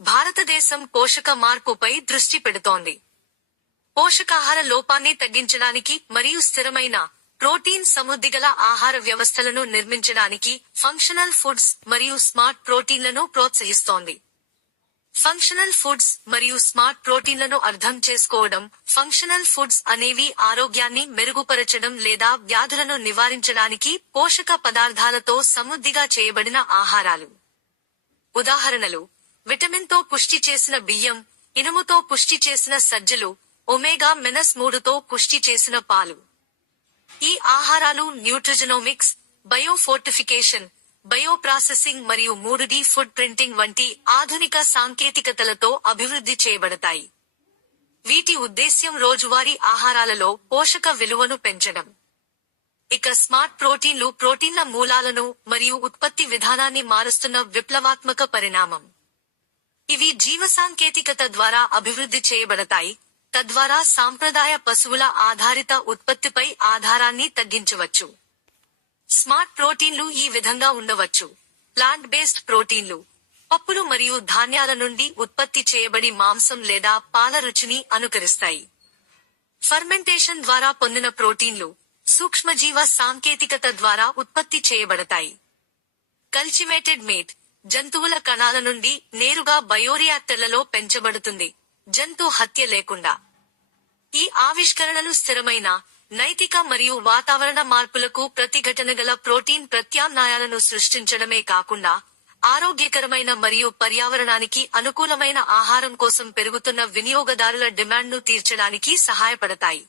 భారతదేశం పోషక మార్పుపై దృష్టి పెడుతోంది. పోషకాహార లోపాన్ని తగ్గించడానికి మరియు స్థిరమైన ప్రోటీన్ సమృద్ధిగల ఆహార వ్యవస్థలను నిర్మించడానికి ఫంక్షనల్ ఫుడ్స్ మరియు స్మార్ట్ ప్రోటీన్లను ప్రోత్సహిస్తోంది. ఫంక్షనల్ ఫుడ్స్ మరియు స్మార్ట్ ప్రోటీన్లను అర్థం చేసుకోవడం ఫంక్షనల్ ఫుడ్స్ అనేవి ఆరోగ్యాన్ని మెరుగుపరచడం లేదా వ్యాధులను నివారించడానికి పోషక పదార్థాలతో సమృద్ధిగా చేయబడిన ఆహారాలు. ఉదాహరణలు విటమిన్తో పుష్టి చేసిన బియ్యం ఇనుముతో పుష్టి చేసిన సజ్జలు ఒమేగా మెనస్ మూడుతో పుష్టి చేసిన పాలు. ఈ ఆహారాలు న్యూట్రిజనోమిక్స్ బయోఫోర్టిఫికేషన్ బయోప్రాసెసింగ్ మరియు మూడు డి ఫుడ్ ప్రింటింగ్ వంటి ఆధునిక సాంకేతికతలతో అభివృద్ధి చేయబడతాయి. వీటి ఉద్దేశ్యం రోజువారీ ఆహారాలలో పోషక విలువను పెంచడం. ఇక స్మార్ట్ ప్రోటీన్లు ప్రోటీన్ల మూలాలను మరియు ఉత్పత్తి విధానాన్ని మారుస్తున్న విప్లవాత్మక పరిణామం. ఇవి జీవసాంకేతికత ద్వారా అభివృద్ధి చేయబడతాయి. తద్వారా సాంప్రదాయ పశువుల ఆధారిత ఉత్పత్తిపై ఆధారాన్ని తగ్గించవచ్చు. స్మార్ట్ ప్రోటీన్లు ఈ విధంగా ఉండవచ్చు. ప్లాంట్ బేస్డ్ ప్రోటీన్లు. పప్పులు మరియు ధాన్యాల నుండి ఉత్పత్తి చేయబడి మాంసం లేదా పాల రుచిని అనుకరిస్తాయి. ఫర్మెంటేషన్ ద్వారా పొందిన ప్రోటీన్లు సూక్ష్మజీవ సాంకేతికత ద్వారా ఉత్పత్తి చేయబడతాయి. Cultivated meat. జంతువుల కణాల నుండి నేరుగా బయోరియాక్టర్లలో పెంచబడుతుంది. జంతు హత్య లేకుండా. ఈ ఆవిష్కరణలు స్థిరమైన నైతిక మరియు వాతావరణ మార్పులకు ప్రతిఘటనగల ప్రోటీన్ ప్రత్యామ్నాయాలను సృష్టించడమే కాకుండా ఆరోగ్యకరమైన మరియు పర్యావరణానికి అనుకూలమైన ఆహారం కోసం పెరుగుతున్న వినియోగదారుల డిమాండ్ను తీర్చడానికి సహాయపడతాయి.